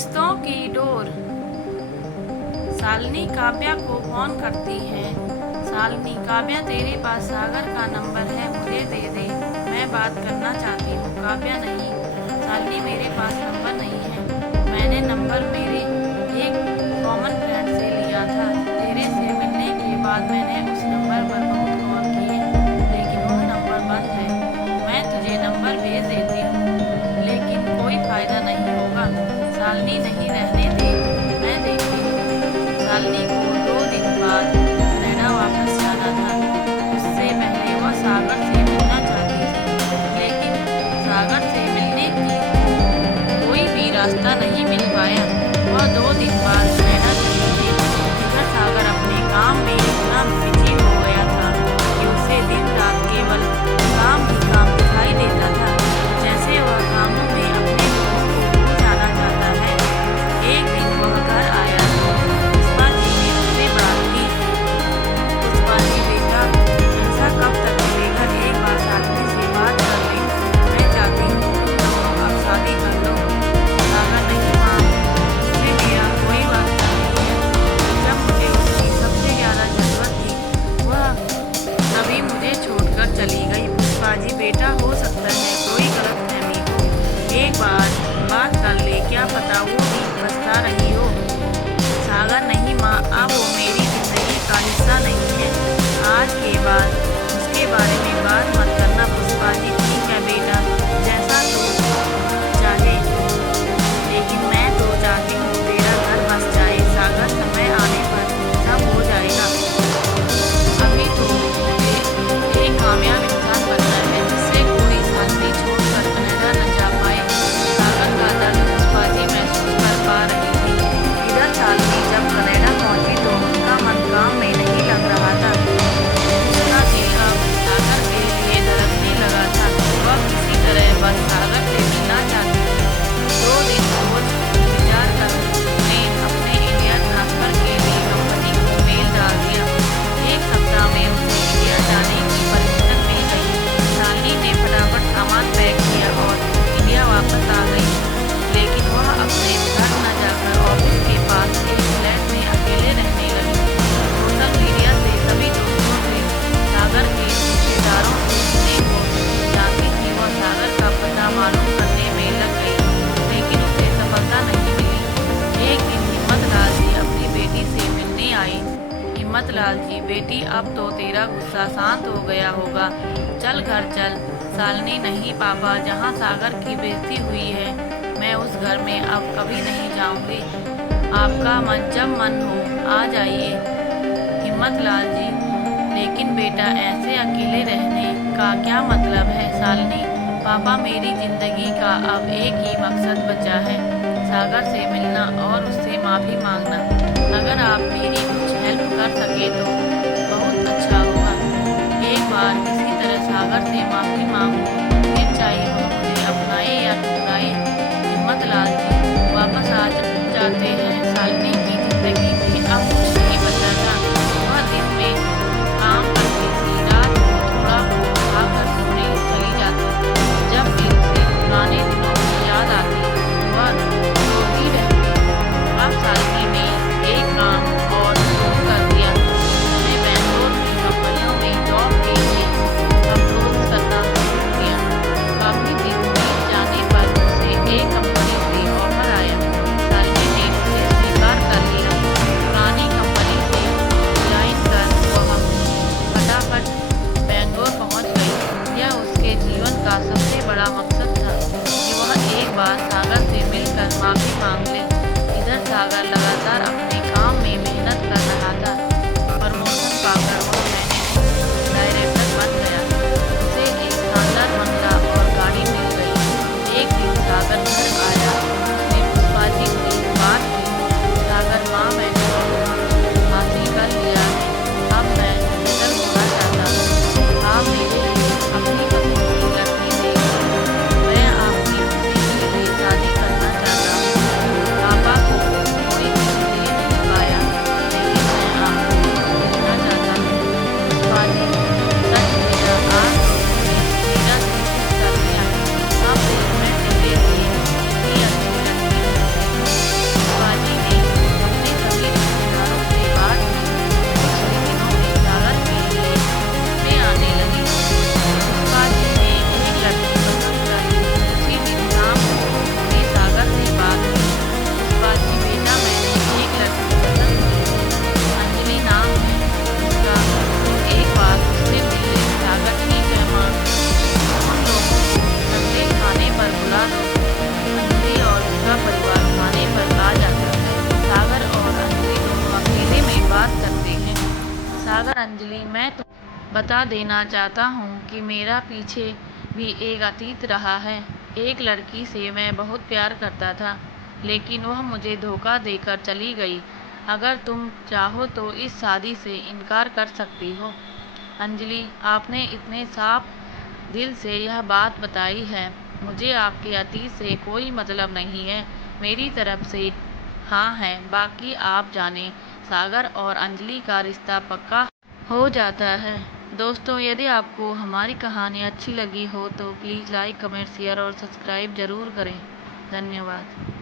रिश्तों की डोर। शालिनी काव्या को फोन करती है। शालिनी, काव्या तेरे पास सागर का नंबर है, मुझे दे दे, मैं बात करना चाहती हूँ। काव्या, नहीं शालिनी, मेरे पास नंबर नहीं है, मैंने नंबर मेरे एक कॉमन फ्रेंड से लिया था। तेरे से मिलने के बाद मैंने उस नंबर पर बहुत कॉल किए, लेकिन वह नंबर बंद है। मैं तुझे नंबर भेज देती हूँ, लेकिन कोई फायदा नहीं होगा। शालिनी, नहीं, रहने दे, मैं देखती हूँ। शालिनी को 2 दिन बाद कनाडा वापस जाना था। उससे पहले वह सागर से मिलना चाहती थी, लेकिन सागर से मिलने की कोई भी रास्ता नहीं मिल पाया। वह 2 दिन बाद कनाडा चली गई। इधर सागर अपने काम में इतना बिजी हो गया था कि उसे दिन रात केवल काम ही काम दिखाई देता था, जैसे वह कामों में अपने दोस्त को भूल जाना चाहता है। एक दिन वह घर आया तो पुष्पा जी ने उससे बात की। पुष्पा जी, बेटा, ऐसा कब तक चलेगा? एक बार शालिनी से बात कर ले। मैं चाहती हूँ तुम दोनों अब शादी कर लो। सागर, नहीं माँ, उससे मेरा कोई वास्ता नहीं है। जब मुझे उसकी सबसे ज़्यादा ज़रूरत थी, वह तभी मुझे छोड़कर चली गई। पुष्पा जी, बेटा, हो सकता है कोई गलतफहमी हो, एक बार बात कर ले, क्या पता वो भी पछता रही हो। सागर, नहीं माँ, अब वो मेरी जिंदगी का हिस्सा नहीं है, आज के बाद उसके बारे में बात मत करना। पुष्पा जी, ठीक है बेटा, जैसा तू चाहे, लेकिन मैं तो चाहती हूँ तेरा घर बस जाए। सागर, समय आने पर सब हो जाएगा, अभी तो मुझे एक कामयाब इंसान बनना है, जिससे कोई शालिनी छोड़कर कनाडा न जा पाए। सागर का दर्द पुष्पा जी महसूस कर पा रही थी। इधर शालिनी जब कनाडा पहुंची तो उसका मन काम में नहीं लग रहा था। उसका दिल अब सागर के लिए धड़कने लगा था। वह किसी तरह बस सागर से मिलना चाहती थी। 2 दिन सोच विचार कर उसने अपने इंडिया ट्रांसफर के लिए कंपनी को मेल डाल दिया। 1 सप्ताह में उसे इंडिया जाने की परमिशन मिल गई। शालिनी ने फटाफट सामान पैक किया और इंडिया वापस आ गई, लेकिन वह अपने घर न जाकर ऑफिस के पास एक फ्लैट में अकेले रहने लगी। सोशल मीडिया से सभी दोस्तों से, सागर के रिश्तेदारों से, जिन्हें वो जानती थी, वह सागर का पता मालूम करने में लग गई, लेकिन उसे सफलता नहीं मिली। एक दिन हिम्मत लाल जी अपनी बेटी से मिलने आई। हिम्मत लाल जी, बेटी, अब तो तेरा गुस्सा शांत हो गया होगा, चल घर चल। शालिनी, नहीं पापा, जहाँ सागर की बेइज्जती हुई है, मैं उस घर में अब कभी नहीं जाऊंगी। आपका जब मन हो आ जाइए। हिम्मत लाल जी, लेकिन बेटा, ऐसे अकेले रहने का क्या मतलब है? शालिनी, पापा, मेरी जिंदगी का अब एक ही मकसद बचा है, सागर से मिलना और उससे माफ़ी मांगना। अगर आप मेरी कुछ हेल्प कर सके तो बहुत अच्छा होगा। एक बार किसी तरह सागर से माफ़ी मांगो, फिर चाहे वो मुझे अपनाए या ठुकराए। हिम्मत लाल जी वापस आ जाते हैं। शालिनी की जिंदगी में अब कुछ नहीं बचा था। वह दिन में काम करती थी, रात को थोड़ा बहुत खाकर सोने चली जाती। जब फिर से पुराने दिनों की याद आती, वह रोती रहती। अब शालिनी ने एक काम और शुरू कर दिया। उसने बैंगलोर की कंपनियों में जॉब के लिए अप्रोच करना शुरू किया। काफी दिन बीत जाने पर उसे एक कंपनी से ऑफर आया। शालिनी ने उसे स्वीकार कर लिया। पुरानी कंपनी से ज्वाइन कर वह फटाफट बैंगलोर पहुंच गई। यह उसके जीवन का सबसे बड़ा मकसद था कि वह एक बार सागर से मिलकर माफ़ी मांग ले। इधर सागर लगातार अपने काम में मेहनत कर रहा था। प्रमोशन पाकर वह मैनेजिंग डायरेक्टर बन गया। उसे एक शानदार बंगला और गाड़ी मिल गई। एक दिन सागर घर आया। उसने पुष्पा जी से बात की। सागर, माँ, मैंने हासिल कर लिया है, अब मैं सेटल होना चाहता हूँ। आप मेरे लिए अपनी पसंद की लड़की देखिए, मैं आपकी खुशी के लिए शादी करना चाहता हूँ। पापा को कोई भी अंजलि, मैं तुम्हें बता देना चाहता हूँ कि मेरा पीछे भी एक अतीत रहा है। एक लड़की से मैं बहुत प्यार करता था, लेकिन वह मुझे धोखा देकर चली गई। अगर तुम चाहो तो इस शादी से इनकार कर सकती हो। अंजलि, आपने इतने साफ दिल से यह बात बताई है। मुझे आपके अतीत से कोई मतलब नहीं है। मेरी तरफ से हाँ है, बाकी आप जाने। सागर और अंजलि का रिश्ता पक्का हो जाता है। दोस्तों, यदि आपको हमारी कहानी अच्छी लगी हो तो प्लीज़ लाइक, कमेंट, शेयर और सब्सक्राइब ज़रूर करें। धन्यवाद।